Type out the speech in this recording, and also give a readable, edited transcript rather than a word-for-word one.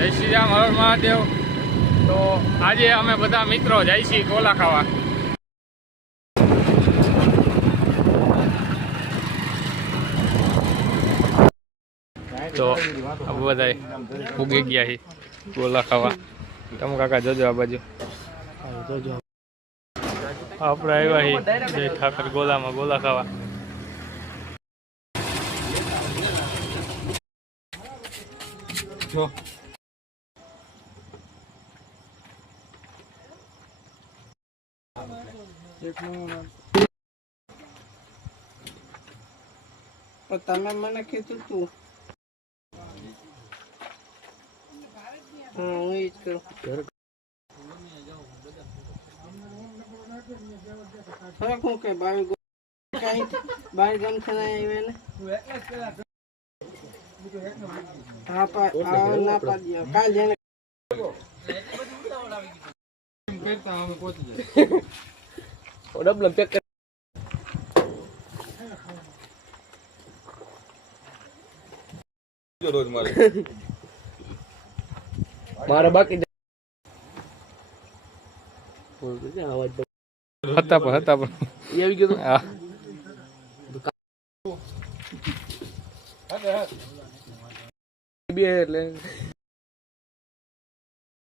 જય શ્રી રામ, હર મહાદેવ। તો આજે અમે બધા મિત્રો જાય છીએ ગોલા ખાવા। તો બધા ઉગી ગયા છે ગોલા ખાવા। તમે કાકા જોજો આ બાજુ આપણે આવ્યા છીએ જય ઠાકર ગોલામાં ગોલા ખાવા। જો તમે મને કીધું તું હું ઈ જ કરું। ફરક હું કે બાવી કઈ બાર ગામ થના આવે ને હા ના પાડ્યો કાલ જઈને કરતા અમે પહોંચી જાય ડબલ પેક રોજ મારે મારા બાકી અવાજ હતા પણ એ આવી ગયો હા બે એટલે